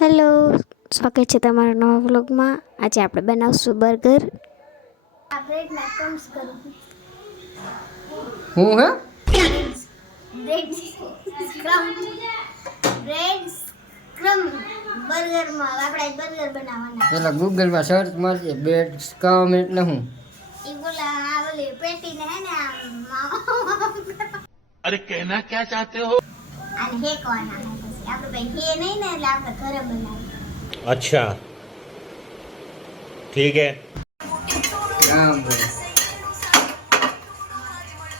Hello, સ્વાગત છે તમારા નવા વ્લોગમાં. આજે આપણે બનાવશું બર્ગર. આ બ્રેડ ના ક્રમ્સ કરું હું હે બ્રેડ ક્રમ બ્રેડ ક્રમ બર્ગર માં આપણે બર્ગર બનાવવાના પેલા ગૂગલ માં સર્ચ મારજે બ્રેડ સ્કમ એટલે હું ઈ બોલા આ ઓલી પેટી ને હે ને अरे कहना क्या चाहते हो? અને હેકવાના હે પછી આપણે ભાઈ હે નહીં ને એટલે આપણે ઘરે બનાવીએ अच्छा ठीक है. રામ ભાઈ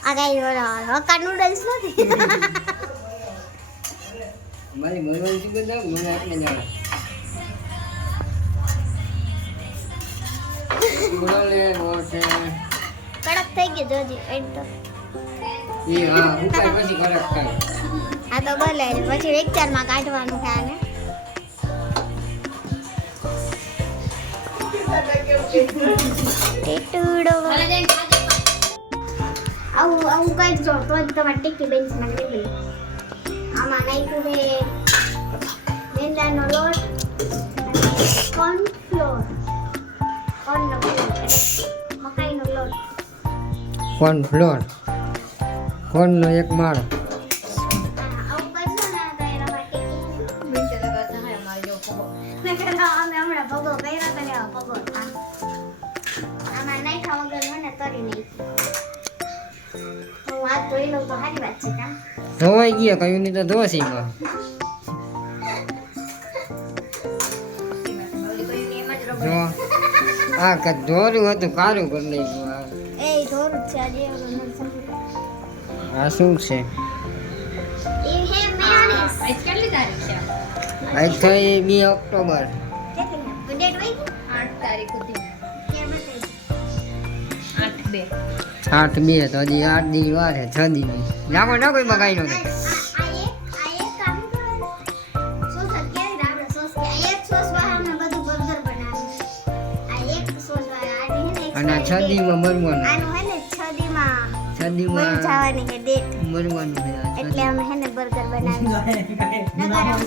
આ કઈ હક્કા નૂડલ્સ નથી મારી મરવાની શું બધા મને આટલે જાવ બોલે મોટે કડક થઈ ગયું જોજી એડ તો ઈ હા ઉપાય પછી કડક થાય આ તો બોલે પછી મિક્સર માં કાઢવાનું છે આને ટેટુડો આવું કઈ જો તો જ તમારે ટીકી બેન્ચ માં લઈ આમાં નાખ્યું છે મેંદાનો લોટ કોર્નફ્લોર કોર્નનો મકાઈનો લોટ કોર્ન ફ્લોર કોર્ન નો એક માળો આવું કરશો ને તો એનામાં ટીકી મેં કીધું અમે હમણાં ભગો કર્યો તો ને ભગો આમાં નાખ્યા વગર મને તરી નહીં હું હાથ ધોઈ લઉં તો સારી વાત છે કાં ધોવાઈ ગયા કયું ની તો દોશીમાં જો આ કે ધોરું હતું કારું કરી નાખ્યું આ. એ ધોરું જ છે આજે ઓલું નથી સમજતું. આ શું છે એ હે મેયોનીઝ આજ થઈ 2 ઓક્ટોબર કેટલી ડેટ હોય 8 તારીખ સુધી કે બતાવી 8/2 તો હજી 8 દી વાર છે 6 દી ની લાગો ના કોઈ મગાઈ નો આ એક કામ કરો સોસ અત્યારે આપણે સોસ કે આ એક સોસ વાળામાં બધું બર્ગર બનાવ્યું આ એક સોસ વાળા આ હે ને અને આ 6 દી માં મરવાનું આનું હે ને 6 દીમાં 6 દી મરી માં જવાની હે ડેટ મરવાનું છે આ 6 એટલે અમે હે ને બર્ગર બનાવ્યું નકર આમ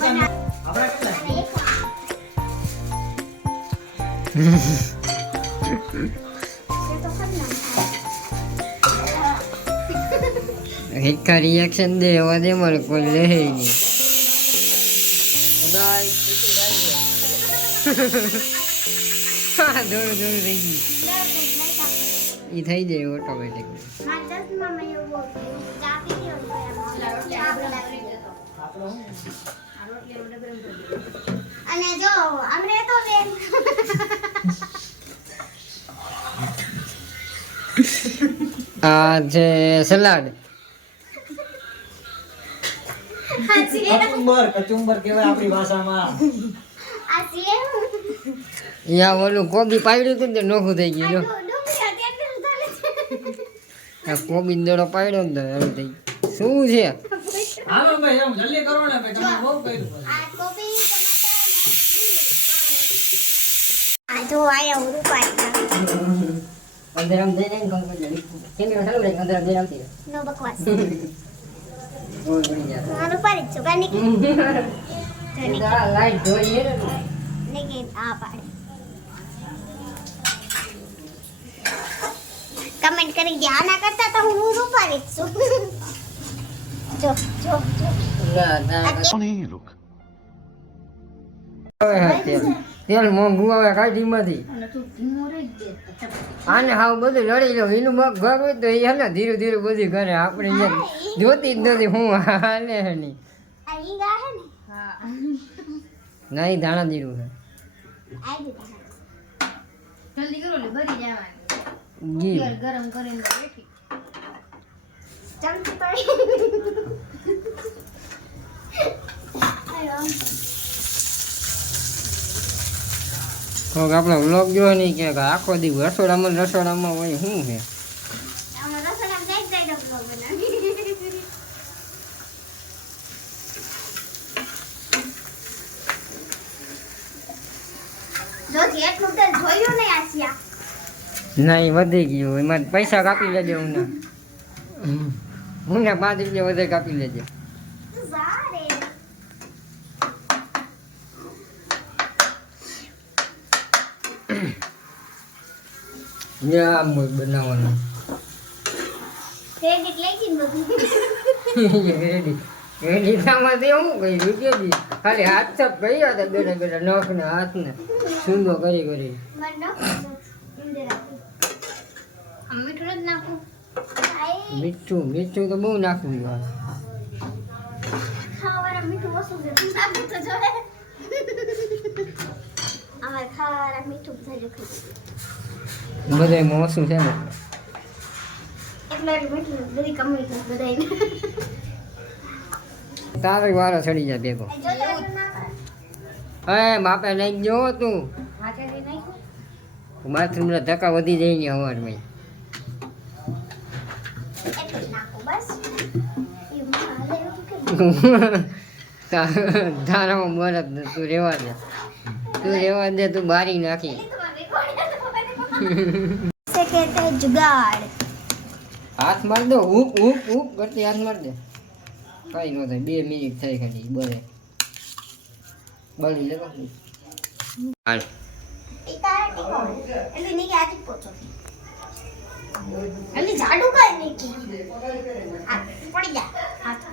હિક્કા રિએક્શન દે એવા દે મારે કોઈ લે નહીં દોડું દોડું થઈ ગયું એ થઈ જાય ઓટોમેટિક અને જો અમને તો બેન આ છે સલાડ કચુંબર કહેવાય આપણી ભાષામાં. આ સેવ યા ઓલું કોબી પાડ્યું હતું ને તે નોખું થઈ ગયું જો આ કોબી દડો પાડ્યો ને તો એવું થઈ ગયું. શું છે હાલો ભાઈ એમ જલ્દી કરો ને ભાઈ તમે બહુ કર્યું. આ કોબી ટમાટર આ જો આયા રૂપાઈ અંદર આમ જઈને કેમેરા ચાલુ રહે અંદર આમ જઈને આવતી રહે નો બકવાસ ગોળ બની જાય હું રૂપાઈ છું કાની આ લાઈટ જોઈએ ને લેકિન આ પાડે કમેન્ટ કરી દે આના કરતા તો હું રૂપાઈ જ છું જો જો જો ના ના कौन है ये लोग? હવે હા તેલ મોંઘું આવે કાઢીમાંથી આને હાવ બધું લડી લો એનું મગ ઘર હોય તો એ હે ધીરે ધીરે બધું કરે આપણે અહીંયા જોતી જ નથી હું હાલે હે નહીં આ ઈ ગા હે ને નહીં ધાણા જીરું છે આ દીધા જલ્દી કરો લે ભરી જવાની ઘી તેલ ગરમ કરીને બેઠી ચમચી પડી આયો કોક આપણો વ્લોગ જોયો નહીં કે આખો દી રસોડામાં હોય શું છે આમાં રસોડામાં જાય જાય બ્લોગ બનાવી જો જેટલું તેલ જોયું ને આસિયા નહીં વધી ગયું એમાં પૈસા કાપી લેજો હું 5 રૂપિયા વધારે કાપી લેજો ઝારે ને આમ બનાવવાનું ક્રેડિટ લઈ ગઈ ને બધું રેડી રેડી થામાંથી હું કઈ રૂપિયા ખાલી હાથ સાફ કર્યા હતા બેઠા બેઠા નખ ને હાથ ને સુંદર કરી કરી મને ન ઇન્દે રાખું આમ મીઠું નથી નાખું. આઈ મીઠું મીઠું તો બહુ નાખવું જોઈએ. ખાવાના મીઠું ઓછું છે નાખું તો જોડે અમારે ખાવાના મીઠું વધારે ખાઈ બધાય મોસું છે ને એટલે મીઠું બધી કમી છે બધાય તારો વારો ચડી જાય ભેગો. જો તો ના હે બાપે લઈ ગયો તું હાથેથી નાખ્યું. બાથરૂમના ધક્કા વધી જાય ને અવાજમાં એટલે નાખો બસ એ મારે એવું કે તારામાં બરફ ને તું રેવા દે તું બારી નાખી से कहते हैं जुगाड़ હાથ માર દો ઉપ ઉપ ઉપ કરતી હાથ માર દે કઈ ન થાય 2 મિનિટ થઈ ખાલી બરે બળી લેતો હાલ ટીકા ટીકો એટલે ની કે આજી પોચો એટલે ઝાડુ કાઈ નહીં કે આ પડી જા હાથ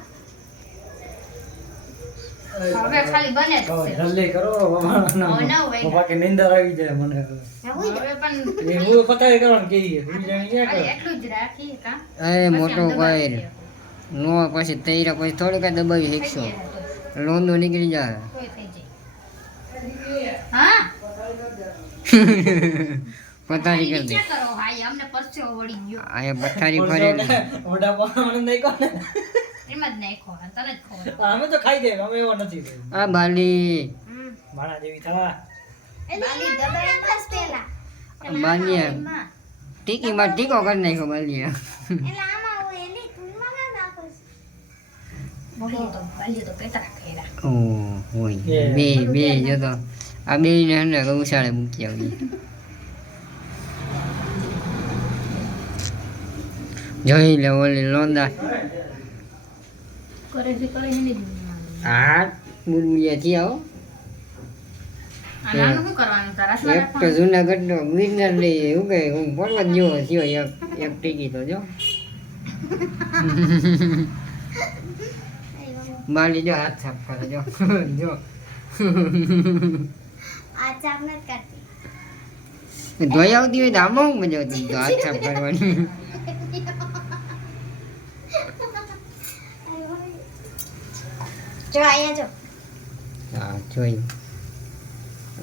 હવે ખાલી બને જ છે. જલ્દી કરો બાબા હવે ના હોય. બાબા કે નીંદર આવી જાય મને હવે પણ એ હું પતાવી કરવાનું કહીએ હું જાણી ક્યાં ખાલી કરે એટલું જ રાખી કા એ મોટો કઈ નો પછી તૈરા પછી થોડું કઈ દબાવી શકશો લોંદો નીકળી જાય કોઈ થઈ જાય. હા પથારી કરી દે નીચે કરો હાય અમને પરસેવો વળી ગયો. આ પથારી ફરેલી મોટા પાવન નહીં કોને એમાં જ નાખો તને જ ખબર. અમે તો ખાઈ જાય અમે એવો નથી આ બાલી માણા જેવી થવા બાલી દબાઈ બસ પેલા બાલિયા ટીકીમાં ટીકો કરી નાખ્યો બાલિયા એટલે આમાં હોય એટલે તું મને નાખો બાલી તો પેટા ખેડા. ઓ હોય બે જો તો આ બે ને હને ગૌશાળે મૂકી આવી જોઈ લે ઓલી લોંદા કરે છે કરે ને આ મુરમિયા થી આવો આનાનું શું કરવાનું તારા શું એક તો જુનાગઢ નો ગિરનાર લઈ એવું કે હું પર્વત જેવો થયો એક ટીકી તો જો બાલી જો હાથ સાફ કરે જો જો આ ચાપ નથી કરતી ધોઈ આવતી હોય તો આમાં હું મજા આવતી તો હાથ સાફ કરવાની જો આયા જો હા જોઈ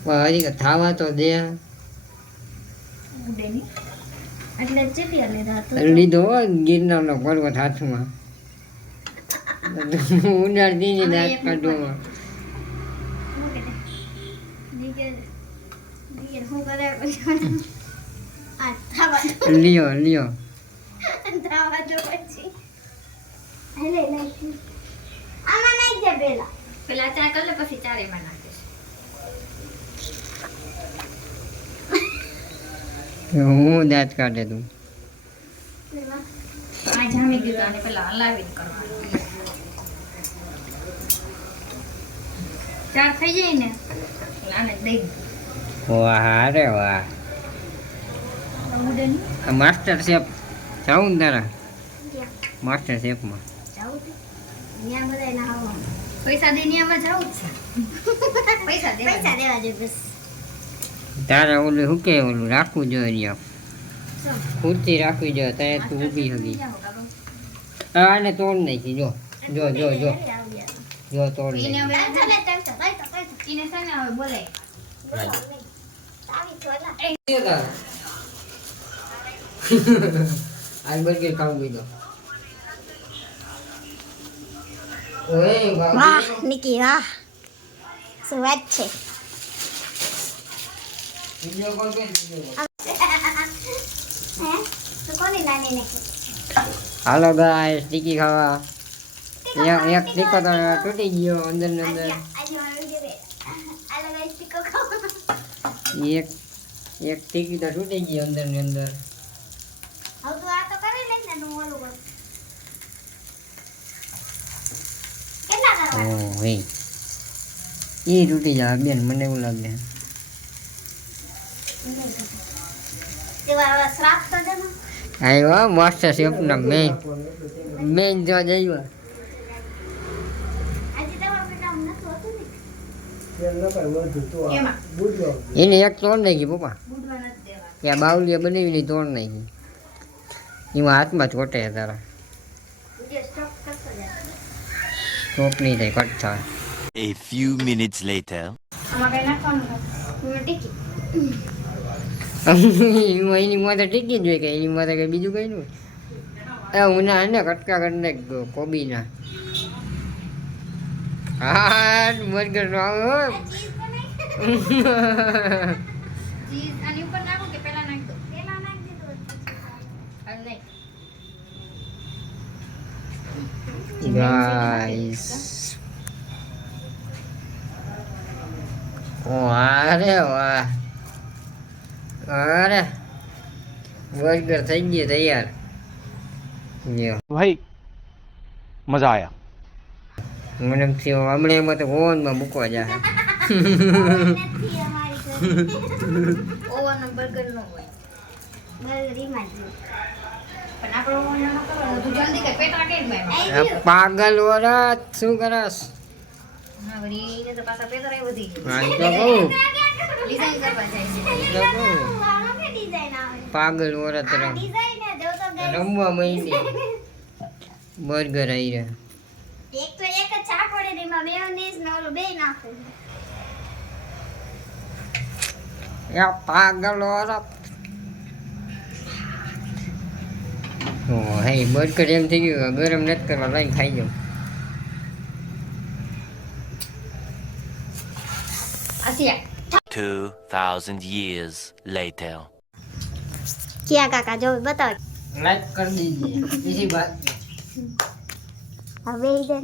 હજી કે થાવા તો દે ઉડેની એટલે ચીપિયા લીધા તો લીધો ગિરનારનો પર્વત હાથમાં ઉડાડતી ની દાંત કાઢવામાં હું કરે પછી આ થાવા દો લ્યો લ્યો થાવા દો પછી લે આમાં નાખ દે પેલા પેલા ચા કર લે પછી ચારેમાં નાખીશ. હું દાંત કાઢે તું આ જામી ગયું તો આને પેલા હલાવીને કરવાનું. ચાર થઈ જાય ને એટલે આને દઈ વાહ રે વાહ દઉં ઉડે નહીં. આ માસ્ટર શેફ જાઉં ને તારા માસ્ટર શેફમાં જાવું છે ત્યાં બધા ના આવો પૈસા દઈને આમાં જાવું જ છે. પૈસા દેવા પૈસા દેવા જોઈએ બસ તારા ઓલું શું કે ઓલું રાખવું જોઈએ અહીંયા ખુરશી રાખવી જોઈએ ત્યારે તું ઊભી હતી આને તોડ નાખી જો જો જો જો જો તોડ એને નાખી હવે ચાલે ચાલશે એને છે ને હવે બોલાય. આવી થોડા આજ બર્ગર ખાવું બીજો ઓય વાહ બાબુ નિકી વાહ શું વાત છે વિડિયો કોલ કર વિડિયો હે તો કોની નાની ને હાલો ગાઈસ ટીકી ખાવા એક ટીકો તો તૂટી ગયો અંદર ને અંદર આજે મારો વિડિયો આ લગાઈ સ્ટીકો ખાવ એક ટીકી તો તૂટી ગઈ અંદર ને અંદર હવે તું આ તો કરી લે ને તું ઓલું કર કેટલા કરવા ઓ હે ઈ તૂટી જાય બેન મને એવું લાગે તેવા આવા શ્રાપ તો દે ને. આવ્યો માસ્ટર શેફના મેન જો જઈવા આજે તમારા પેટા આમ નતું હતું ને. એમાં એને એક તોડ નાખી પપ્પા બુડવા નથી દેવા. ત્યાં બાવલીએ બનાવીને તોડ નાખી એમાં હાથમાં ચોટે તારા જે સ્ટોક કરતો જાય. ચોપ નહીં થાય કટ થાય A few minutes later. આમાં કઈ નાખવાનું નથી. હું ટીકી. એમાં એની માથે ટીકી જોઈએ કે એની માથે કઈ બીજું કઈ નહીં એ ઉના ને કટકા કરી નાખ કોબીના હા બર્ગર નો આવે હો. ચીઝ આની ઉપર નાખો કે પહેલા નાખી દો? પેલા નાખી દીધું. અને નહીં. ગાઈસ વાહ રે વાહ અરે બર્ગર થઈ ગયું તૈયાર લ્યો भाई मजा आया મને એમ થયું હમણાં એમાં તો ઓવનમાં મૂકવા જાય નથી અમારી ઘરે. ઓવન બર્ગર નો હોય. બર્ગરીમાં જ. પણ આપણો ઓવન ન કરવાનો. તું જલ્દી કર પેટા કેમ ભાઈ? આઈ આ ગયું. પાગલ વરસ શું કરસ હા વળી એને તો પાછા પેટા વધી ગયું. આ તો કહું ડિઝાઇન કરવા જાય છે. તો કહું આમાં કે ડિઝાઇન આવે. પાગલ વરસ આ ડિઝાઇન ને જો તો guys. રમવા માંડી બર્ગર આવી રહ્યા એક તો એક જ ચા પડે ને એમાં મેયોનીઝ ને ઓલું બેય નાખે. યા પાગલ વરસ ઓ હે બર્ગર એમ થઈ ગયું ગરમ નથી કરવા લઈને ખાઈ જાઉં આસિયા 2,000 years later. ક્યાં કાકા જો બતાવ. લાઈક કરી દીજીએ બીજી બાત હવે ઈ દે.